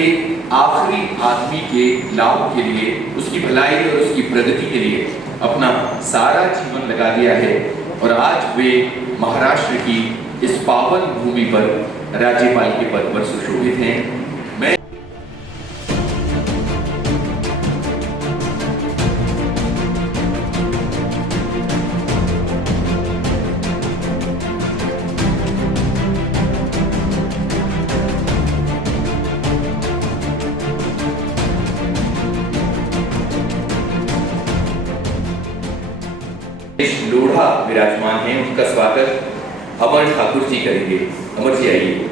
एक आखिरी आदमी के लाभ के लिए, उसकी भलाई और उसकी प्रगति के लिए अपना सारा जीवन लगा दिया है और आज वे महाराष्ट्र की इस पावन भूमि पर राज्यपाल के पद पर सुशोभित हैं। मैं लोढ़ा विराजमान हैं, उनका स्वागत अमर ठाकुर जी करेंगे। अमर जी आइए।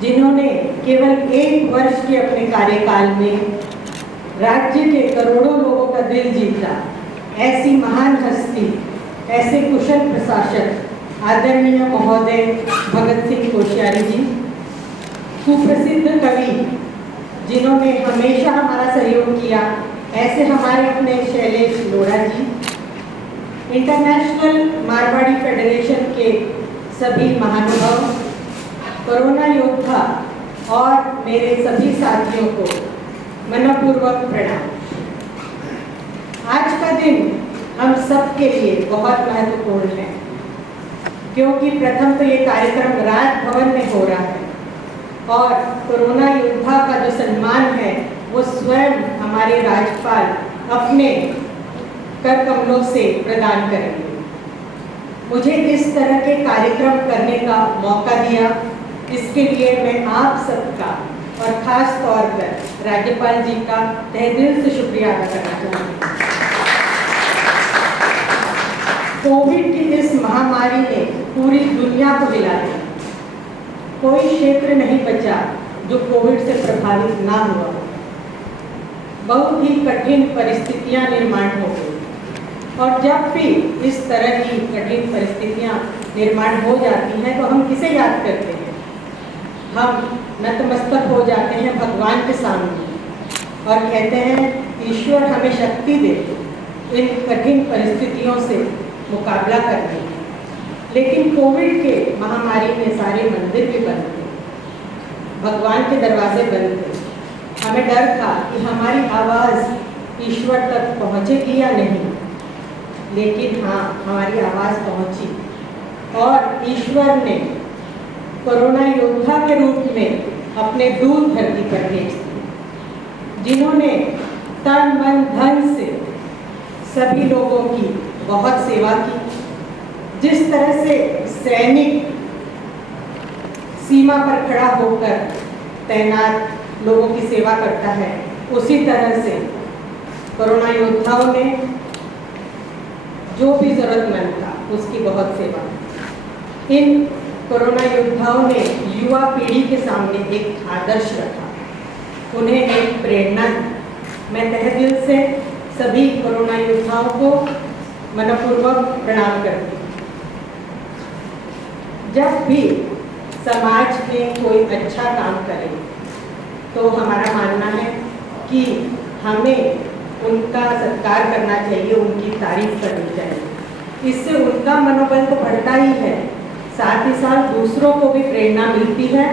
जिन्होंने केवल 1 वर्ष के अपने कार्यकाल में राज्य के करोड़ों लोगों का दिल जीता, ऐसी महान हस्ती, ऐसे कुशल प्रशासक आदरणीय महोदय भगत सिंह कोश्यारी जी, सुप्रसिद्ध कवि जिन्होंने हमेशा हमारा सहयोग किया, ऐसे हमारे अपने शैलेश लोढ़ा जी, इंटरनेशनल मारवाड़ी फेडरेशन के सभी महानुभाव, कोरोना योद्धा और मेरे सभी साथियों को मनपूर्वक प्रणाम। आज का दिन हम सब के लिए बहुत महत्वपूर्ण है, क्योंकि प्रथम तो ये कार्यक्रम राजभवन में हो रहा है और कोरोना योद्धा का जो सम्मान है वो स्वयं हमारे राज्यपाल अपने कर कमलों से प्रदान करेंगे। मुझे इस तरह के कार्यक्रम करने का मौका दिया, इसके लिए मैं आप सबका और खास तौर पर राज्यपाल जी का तहे दिल से शुक्रिया अदा करना चाहूँगी। कोविड की इस महामारी ने पूरी दुनिया को हिला दिया। कोई क्षेत्र नहीं बचा जो कोविड से प्रभावित ना हुआ। बहुत ही कठिन परिस्थितियां निर्माण हो गई और जब भी इस तरह की कठिन परिस्थितियां निर्माण हो जाती हैं तो हम किसे याद करते हैं? हम नतमस्तक हो जाते हैं भगवान के सामने और कहते हैं ईश्वर हमें शक्ति दे इन कठिन परिस्थितियों से मुकाबला करने की। लेकिन कोविड के महामारी में सारे मंदिर भी बंद थे, भगवान के दरवाजे बंद थे। हमें डर था कि हमारी आवाज़ ईश्वर तक पहुँचेगी या नहीं, लेकिन हाँ, हमारी आवाज़ पहुँची और ईश्वर ने कोरोना योद्धा के रूप में अपने दूत धरती पर भेज दिए, जिन्होंने तन मन धन से सभी लोगों की बहुत सेवा की। जिस तरह से सैनिक सीमा पर खड़ा होकर तैनात लोगों की सेवा करता है, उसी तरह से कोरोना योद्धाओं ने जो भी जरूरतमंद था उसकी बहुत सेवा की। इन कोरोना योद्धाओं ने युवा पीढ़ी के सामने एक आदर्श रखा, उन्हें एक प्रेरणा दी। मैं तहे दिल से सभी कोरोना योद्धाओं को मनपूर्वक प्रणाम करती हूँ। जब भी समाज में कोई अच्छा काम करे तो हमारा मानना है कि हमें उनका सत्कार करना चाहिए, उनकी तारीफ करनी चाहिए। इससे उनका मनोबल तो बढ़ता ही है, साथ ही साथ दूसरों को भी प्रेरणा मिलती है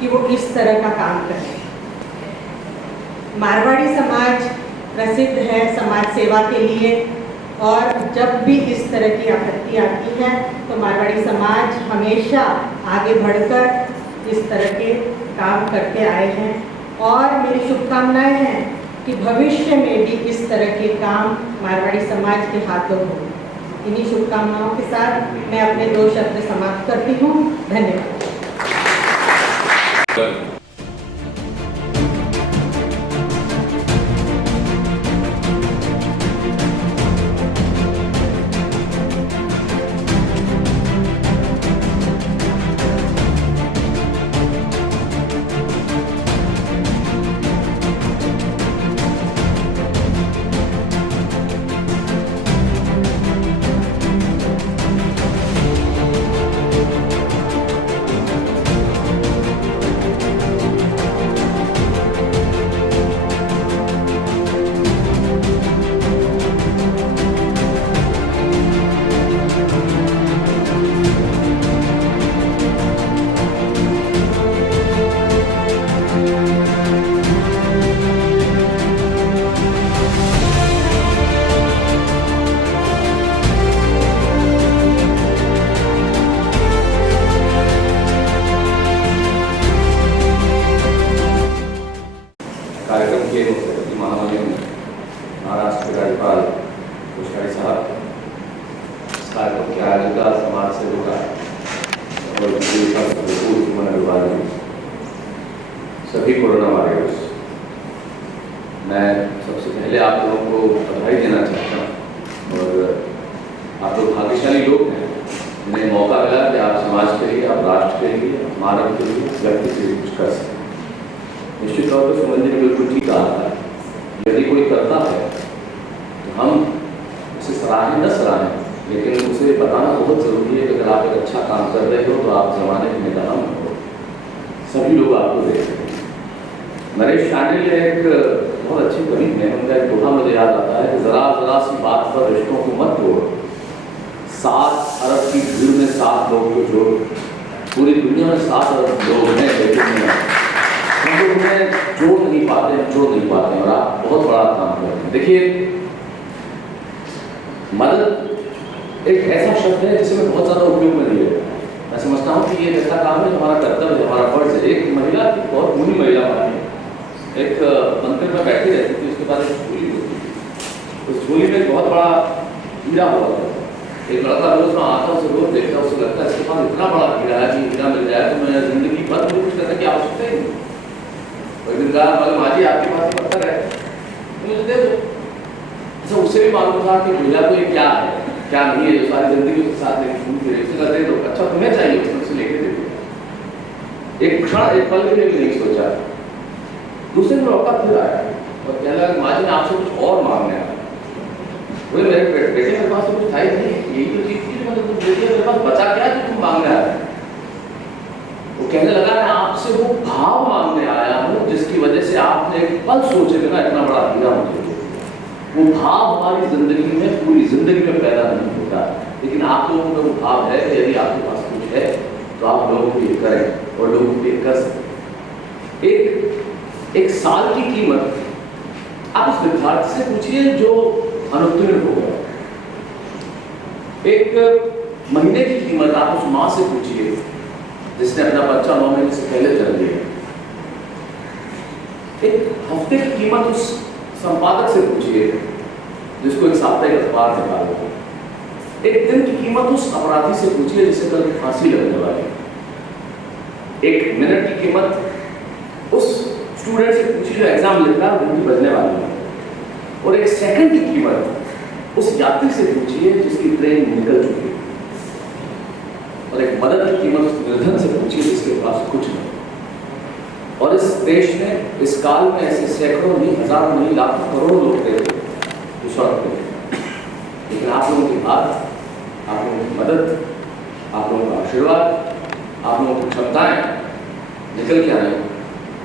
कि वो इस तरह का काम करें। मारवाड़ी समाज प्रसिद्ध है समाज सेवा के लिए और जब भी इस तरह की आपत्ति आती है तो मारवाड़ी समाज हमेशा आगे बढ़कर इस तरह के काम करते आए हैं और मेरी शुभकामनाएं हैं कि भविष्य में भी इस तरह के काम मारवाड़ी समाज के हाथों हों। इन्हीं शुभकामनाओं के साथ मैं अपने 2 शब्द समाप्त करती हूँ। धन्यवाद। कार्यक्रम के मुख्य अतिथि महामहिम महाराष्ट्र के राज्यपाल कोश्यारी साहब, इस कार्यक्रम के आयोजिका समाज सेविका और सभी कोरोना वॉरियर्स, मैं सबसे पहले आप लोगों को बधाई देना चाहता हूँ। और आप लोग भाग्यशाली लोग हैं, उन्हें मौका मिला कि आप समाज के लिए, आप राष्ट्र के लिए, मानव के लिए, व्यक्ति के लिए कुछ कर सकें। निश्चित तौर पर सुमन जी ने बिल्कुल ठीक कहा था, यदि कोई करता है तो हम उसे सराहें न सराहें, लेकिन उसे बताना बहुत ज़रूरी है कि अगर आप एक अच्छा काम कर रहे हो तो आप जमाने के नेता न हो। सभी लोग आपको देख रहे हैं। नरेश शांडिल ने एक बहुत अच्छी कवि है, उनका एक दोहा मुझे याद आता है कि जरा जरा सी बात पर रिश्तों को मत तोड़, 7 अरब की भीड़ में 7 लोग को जोड़। पूरी दुनिया में 7 अरब लोग हैं, लेकिन हम लोग उन्हें जोड़ नहीं पाते, जोड़ नहीं पाते, और आप बहुत बड़ा काम करते हैं। देखिए, मदद एक ऐसा शब्द है जिसे मैं बहुत ज़्यादा उपयोग में नहीं लेता। मैं समझता हूँ कि ये ऐसा काम है जो हमारा कर्तव्य है, हमारा फर्ज है। एक महिला, बहुत बूढ़ी महिला मानी, एक मंदिर में बैठी रहती थी, उसके बाद एक झोली होती थी। उस झोली में बहुत बड़ा हीरा हुआ था। एक लड़का रोज में आता, उसे रोज देखता, उसे लगता है इसके पास इतना बड़ा हीरा है कि हीरा मिल जाए तो मैं जिंदगी भर मुझे कुछ करने की आवश्यकता ही नहीं। कोई दिन कहा, बोले माँ जी आपके पास पत्थर है, मुझे दे दो। तो उसे भी मालूम था कि भैया को ये क्या है, क्या नहीं है, जो सारी जिंदगी उसके साथ लेके घूम फिरे, उसे दे दो। अच्छा तुम्हें चाहिए, उसने लेके दे दिया। एक क्षण, एक पल के लिए भी नहीं सोचा। दूसरे दिन लौटा फिर आया और कहने लगा, माँ जी मैं आपसे कुछ और मांगने आया। बोले मेरे बेटे मेरे पास तो कुछ था ही नहीं, यही तो चीज थी जो मैंने तुम दे दिया, मेरे पास बचा क्या जो तुम मांगने आए। वो कहने लगा, मैं आपसे वो भाव मांगने आया हूँ जिसकी वजह से आपने एक पल सोचे कि ना इतना बड़ा हीरा मुझे दे दिया। वो भाव हमारी जिंदगी में, पूरी जिंदगी में पैदा नहीं होता, लेकिन आप लोगों में वो भाव है कि यदि आपके पास कुछ है तो आप लोगों को ये करें और लोगों को ये कर सकें। एक साल की कीमत आप उस विद्यार्थी से पूछिए जो अनुत्तीर्ण हो गया। एक महीने की कीमत आप उस माँ से पूछिए जिसने अपना बच्चा 9 महीने से पहले जन्म लिया। एक हफ्ते की कीमत उस संपादक से पूछिए जिसको एक साप्ताहिक अखबार निकाला। एक दिन की कीमत उस अपराधी से पूछिए जिसे कल फांसी लगने वाली। एक मिनट की कीमत उस स्टूडेंट से पूछिए जो एग्जाम लिख रहा है, घंटी बजने वाली है। और एक सेकंड की कीमत उस यात्री से पूछिए जिसकी ट्रेन निकल चुकी है। और एक मदद की कीमत उस निर्धन से पूछिए जिसके पास कुछ नहीं। और इस देश में, इस काल में ऐसे सैकड़ों नहीं, हजारों नहीं, लाखों करोड़ों लोग थे जो सड़क पे थे। लेकिन आप लोगों की बात, आप लोगों की मदद, आप लोगों का आशीर्वाद, आप लोगों की क्षमताएं निकल के आई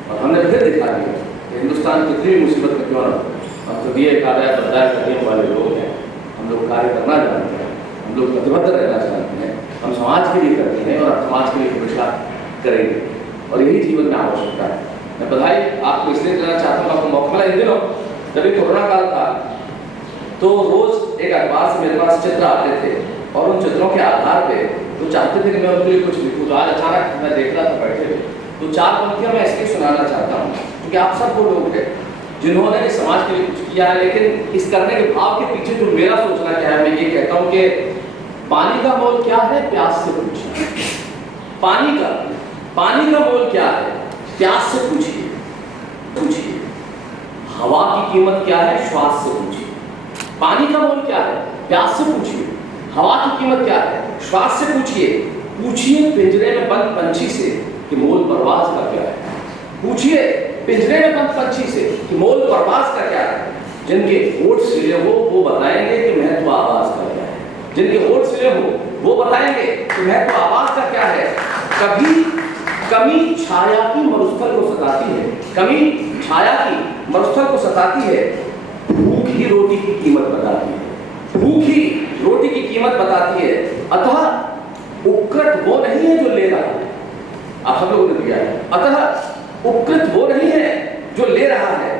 और हमने फिर दिखा दिया कि हिंदुस्तान कितनी मुसीबत में क्यों ना। हम तो दिए कार्य बर्दाश्त करने वाले लोग हैं, हम लोग कार्य करना जानते हैं, हम लोग प्रतिबद्ध रहना चाहते हैं, हम समाज के लिए करते हैं और समाज के लिए हमेशा करेंगे। और यही जीवन में आवश्यकता है। मैं बधाई आपको इसलिए देना चाहता हूँ, आपको मौका मिला इन दिनों जब ये कोरोना काल था तो रोज एक अखबार से मेरे पास चित्र आते थे और उन चित्रों के आधार पे वो चाहते थे कि मैं उनके लिए कुछ लिखूँ। तो आज अचानक मैं देख रहा था बैठे हुए, तो 4 पंक्तियां मैं इसलिए सुनाना चाहता हूँ क्योंकि आप सब वो लोग हैं जिन्होंने समाज के लिए कुछ किया है। लेकिन इस करने के भाव के पीछे जो मेरा सोचना क्या है, मैं ये कहता हूँ कि पानी का मोल क्या है, प्यास से पूछिए। पानी का मोल क्या है, प्यास से पूछिए। हवा की कीमत क्या है, श्वास से पूछिए। पानी का मोल क्या है, प्यास से पूछिए। हवा की कीमत क्या है, श्वास से पूछिए पिंजरे में बंद पंछी से कि मोल परवाज का क्या है। पूछिए पिंजरे में बंद पंछी से कि मोल परवाज का क्या है। जिनके होठ सिले हो वो बताएंगे कि महत्व आवाज का क्या है। जिनके होठ सिले हो वो बताएंगे कि महत्व आवाज का क्या है। कभी कमी छाया की मरुस्थल को सताती है, कमी छाया की मरुस्थल को सताती है। भूखी रोटी की कीमत बताती है, भूखी रोटी की कीमत बताती है। अतः उपकृत वो नहीं है जो ले रहा है, आप सब लोगों ने दिया है। अतः उपकृत वो नहीं है जो ले रहा है,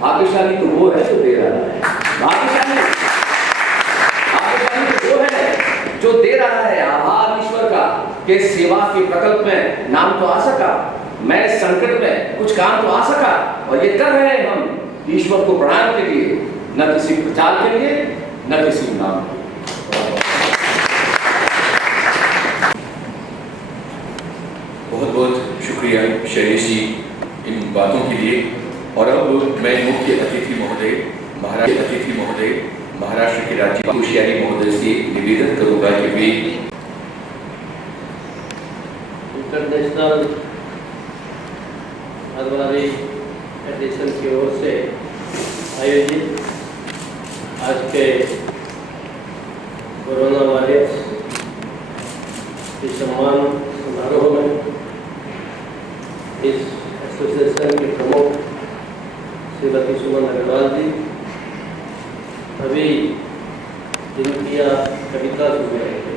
भाग्यशाली तो वो है जो दे रहा है। भाग्यशाली तो वो है जो दे रहा है। आभार ईश्वर का कि सेवा के प्रकल्प में नाम तो आ सका, मैं इस संकट में कुछ काम तो आ सका, और ये कर रहे हैं हम ईश्वर को प्रणाम के लिए, न किसी प्रचार के लिए, न किसी नाम के लिए। बहुत बहुत शुक्रिया शैलेश जी इन बातों के लिए। और अब मैं मुख्य अतिथि महोदय महाराष्ट्र के राज्यपाल कोश्यारी महोदय से निवेदन करूंगा कि वे इंटरनेशनल अदवारी एडिशन की ओर से आयोजित आज के कोरोना वॉरियर्स के सम्मान समारोह में इस एसोसिएशन के प्रमुख श्रीमती सुमन अग्रवाल जी, अभी जिनकी आप कविता सुन रहे थे,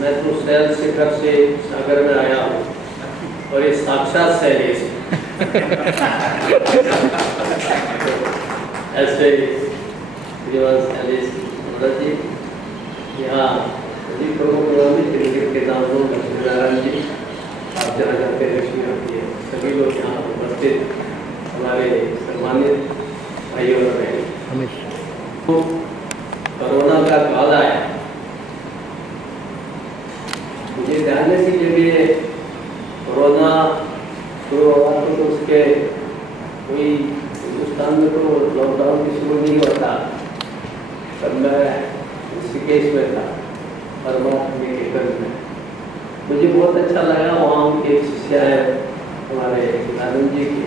मैं तो शैल शिखर से सागर में आया हूँ और ये साक्षात शैलेश ऐसे श्रीमान शैलेश जी यहाँ सभी प्रमुख क्रिकेट के नाम लक्ष्मीनारायण जी, आप जहाँ जाते लक्ष्मी आती है, सभी लोग यहाँ उपस्थित हमारे सम्मानित भाइयों और बहनों, तो कोरोना का काल आया, मुझे जानने की जगह कोरोना शुरू हुआ तो उसके कोई हिंदुस्तान में तो लॉकडाउन भी शुरू नहीं हुआ था, तब मैं ऋषिकेश में था परमात्मा के घर में। मुझे बहुत अच्छा लगा, वहाँ उनके एक शिष्य है हमारे आनंद जी की,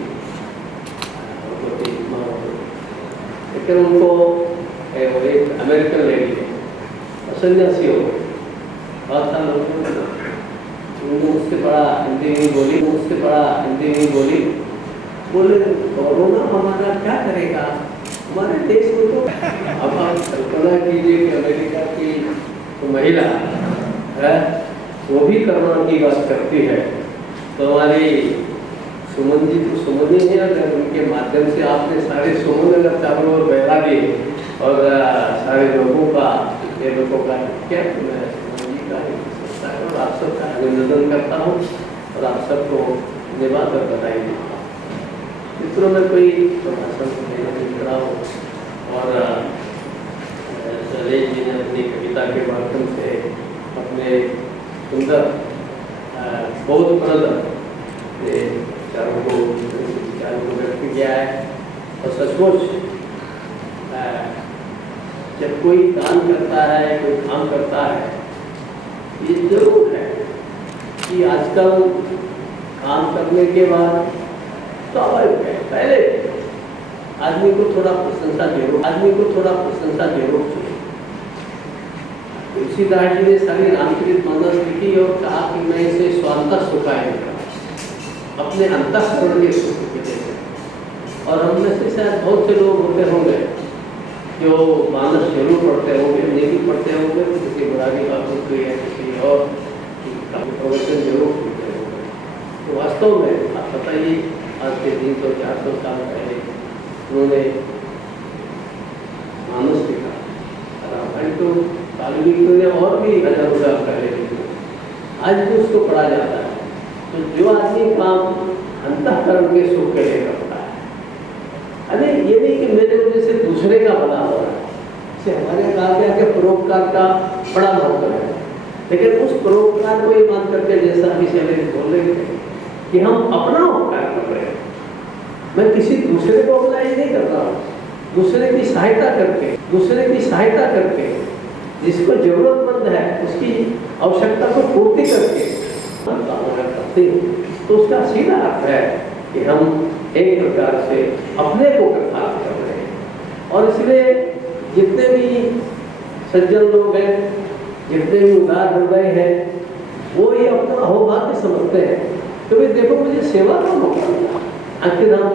लेकिन उनको एक अमेरिकन लेडी है सन्यासी हो गए, बहुत साल हो गए, उन्होंने मुझसे बड़ा हिंदी में बोली, बोले कोरोना हमारा क्या करेगा, हमारे देश में तो अब आप कल्पना कीजिए कि अमेरिका की तो महिला है वो भी कोरोना की बात करती है, तो हमारी सुमन जी तो सुमन ही है, अगर उनके माध्यम से आपने सारे सुमन अगर चारों ओर बहला दिए और सारे लोगों का ये लोगों का क्या मैं सुमन जी का और आप सबका अभिनंदन करता हूँ और आप सबको धन्यवाद और बधाई देता हूँ। मित्रों में कोई भाषण नहीं कर रहा हूँ और शैलेश जी ने अपनी कविता के माध्यम से अपने सुंदर बोधप्रद विचारों को व्यक्त किया है। और सचमुच जब कोई काम करता है, कोई काम करता है, ये जरूर है कि आजकल काम करने के बाद स्वाभाविक है, पहले आदमी को थोड़ा प्रशंसा जरूर चाहिए। तुलसीदास जी ने सारी रामचरित मानस लिखी और कहा कि मैं इसे स्वांतः सुखाए अपने अंतःकरण के सुख के देते। और हम में से शायद बहुत से लोग होते होंगे जो मानस जरूर पढ़ते होंगे, नहीं पढ़ते होंगे तो किसी बुराई बात होती है, किसी और प्रवचन जरूर सुनते होंगे। तो वास्तव में आप बताइए, आज के 300-400 साल पहले उन्होंने मानस लिखा, रामायण तो वाल्मीकि ने और भी हजारों साल पहले लिखी, आज भी उसको पढ़ा जाता है। तो जो आदमी काम अंतःकरण के सुख के लिए करता है, अरे ये नहीं कि मेरे वजह से दूसरे का भला हो रहा है, से हमारे कहा गया कि परोपकार का बड़ा महत्व है, लेकिन उस परोपकार को ये मान करके जैसा अभी शैलेश बोल रहे थे कि हम अपना उपकार कर रहे हैं, मैं किसी दूसरे को अप्लाई नहीं कर रहा हूँ, दूसरे की सहायता करके जिसको जरूरतमंद है उसकी आवश्यकता को पूर्ति करके करते हैं, तो उसका सीधा अर्थ है कि हम एक प्रकार से अपने को कृतार्थ कर रहे हैं। और इसलिए जितने भी सज्जन लोग हैं, जितने भी उदार हृदय हैं, वो ये अपना अहोभाग्य समझते हैं क्योंकि देखो मुझे सेवा का मौका मिला। आखिर हम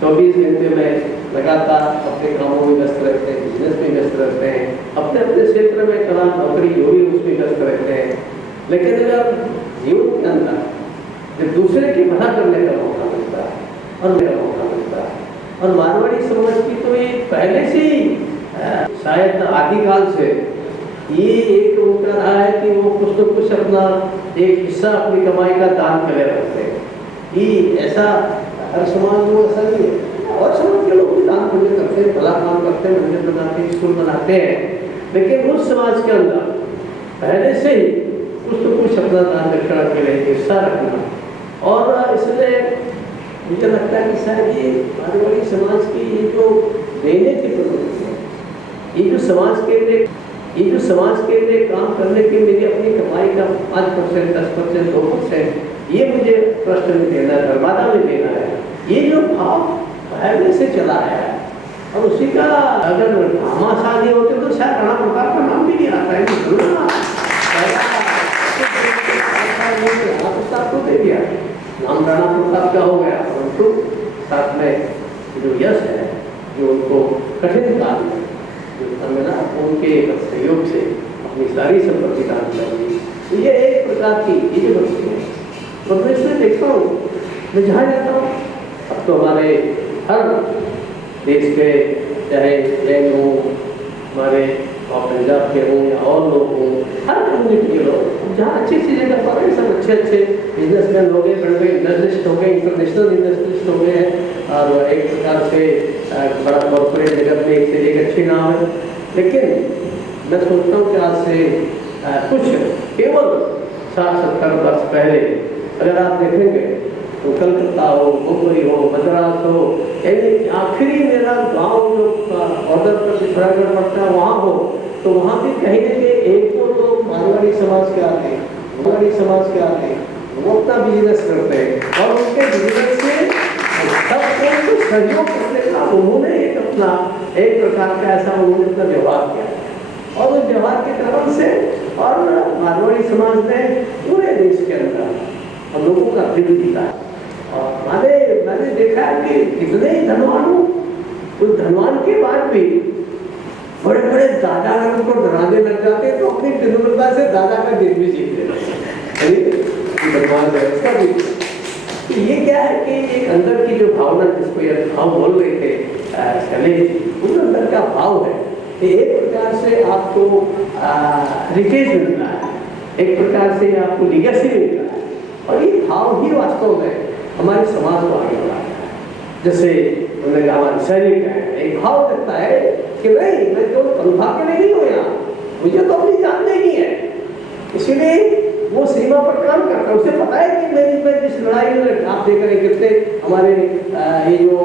24 घंटे में लगातार अपने कामों में व्यस्त रहते हैं, बिजनेस में व्यस्त रहते हैं, अपने अपने क्षेत्र में कला नौकरी जो भी उसमें व्यस्त रहते हैं, लेकिन अगर जीवन के अंदर जब दूसरे की भला करने का मौका मिलता है और मेरा मौका मिलता है, और मारवाड़ी समाज की तो ये पहले से ही शायद आदिकाल से ये एक उनका देखा रहा है कि वो कुछ न कुछ अपना एक हिस्सा अपनी कमाई का दान करे रखते हैं। ये ऐसा हर समाज में ऐसा नहीं है, और समाज के लोग भी दान पुण्य करते हैं, भला काम करते हैं, मंदिर बनाते हैं, स्कूल बनाते हैं, लेकिन उस समाज के अंदर पहले से ही कुछ तो कुछ अपना दान दक्षिणा के लिए हिस्सा रखना। और इसलिए मुझे लगता है कि शायद ये मारवाड़ी समाज की ये जो देने की प्रवृत्ति है, ये जो समाज के लिए काम करने की मेरी अपनी कमाई का 5%, 10%, 2%, ये मुझे ट्रस्ट में देना है, धर्मादा में देना है, ये जो भाव पहले से चला आया है। और उसी का अगर घमासान होते तो शायद राणा प्रताप का नाम भी नहीं आता है। राणा प्रताप को दे दिया, नाम राणा प्रताप का हो गया, परंतु साथ में जो यश है, जो उनको कठिन काल में जो मिला, उनके सहयोग से अपनी सारी संपत्ति दान करेंगे। तो ये एक प्रकार की ये जो बच्ची है, तो मैं इसमें देखता हूँ, मैं जहाँ जाता हूँ, अब तो हमारे हर देश के चाहे जैन हों, हमारे और पंजाब के हों या और लोग हों, हर कम्युनिटी के लोग जहाँ अच्छी चीज़ें कर पा रहे हैं, सब अच्छे बिजनेसमैन हो गए, बड़े बड़े इंडस्ट्रिस्ट हो गए, इंटरनेशनल इंडस्ट्रिस्ट हो गए हैं, और एक प्रकार से बड़ा कॉर्पोरेट जगत में एक से एक अच्छे नाम है। लेकिन मैं सोचता हूँ कि आज से कुछ केवल 60-70 वर्ष पहले अगर आप देखेंगे तो कलकत्ता हो, मुंबई हो, मद्रास हो, यानी आखिरी मेरा गांव जो ऑर्डर पर पिछड़ागढ़ पड़ता है वहाँ हो, तो वहाँ भी कहीं न कहीं एक तो लोग मारवाड़ी समाज के आते हैं, वो अपना बिजनेस करते हैं, और उनके बिजनेस से सबको सहयोग करने का उन्होंने एक प्रकार का ऐसा उन्होंने अपना व्यवहार किया, और उस व्यवहार के कारण से और मारवाड़ी समाज ने पूरे देश के अंदर हम लोगों का वृद्धि दिखा है। और मैंने देखा है कि कितने ही धनवान हो, उस धनवान के बाद भी बड़े बड़े दादा अगर उनको डराने लग जाते हैं तो अपनी विनम्रता से दादा का दिन भी जीत लेते हैं। तो ये क्या है कि एक अंदर की जो भावना, जिसको ये भाव बोल रहे थे शैलेश जी, उस अंदर का भाव है कि एक प्रकार से आपको रिटेज मिल रहा है, एक प्रकार से आपको लीगेसी मिल रहा है, और ये भाव ही वास्तव में हमारे समाज को आगे बढ़ाता है। जैसे उन्होंने कहा हमारे सैनिक है, एक भाव लगता है कि नहीं, मैं तो तनख्वाह के लिए नहीं हूँ यहाँ, मुझे तो अपनी जान देनी है, इसीलिए वो सीमा पर काम करता है। उसे पता है कि मैं जिस लड़ाई में आप देख रहे हैं कितने हमारे ये जो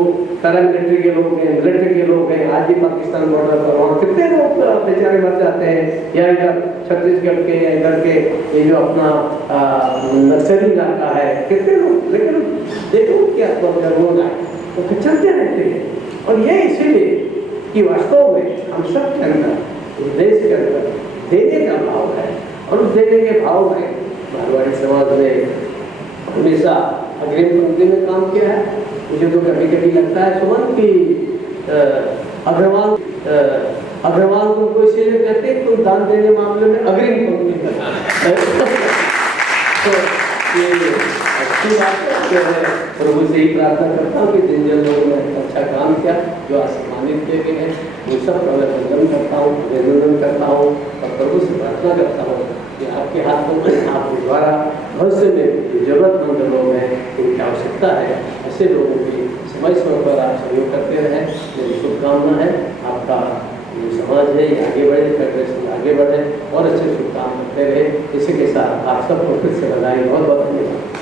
पैरामिलिट्री के लोग हैं, मिलिट्री के लोग हैं, आज भी पाकिस्तान बॉर्डर पर वहाँ कितने लोग बेचारे मर जाते हैं, या इधर छत्तीसगढ़ के या इधर के ये जो अपना नक्सली इलाका है, कितने लोग, लेकिन देखो क्या लोग आए वो चलते रहते हैं। और ये इसीलिए कि वास्तव में हम सब के अंदर, इस देश के अंदर देने का भाव है, और उस देने के भाव में मारवाड़ी समाज ने हमेशा अग्रिम पंक्ति में काम किया है। मुझे तो कभी कभी लगता है सुमन कि अग्रवाल को इसीलिए कहते हैं तो दान देने मामले में अग्रिम पंक्ति में तो ये अच्छी बात है। मैं प्रभु से ही प्रार्थना करता हूँ कि जिन जिन लोगों ने अच्छा काम किया, जो सम्मानित किए गए हैं, उन सब का मैं वंदन करता हूँ, अभिनंदन करता हूँ, और प्रभु से प्रार्थना करता हूँ कि आपके हाथों में, आपके द्वारा भविष्य में जो जरूरतमंद लोग हैं, उनकी आवश्यकता है, ऐसे लोगों की समय समय पर आप सहयोग करते रहें। मेरी शुभकामना है आपका जो समाज है ये आगे बढ़े, फेडरेशन आगे बढ़े और अच्छे शुभ काम करते रहे। इसी के साथ आप सबको फिर से बधाई, बहुत बहुत धन्यवाद।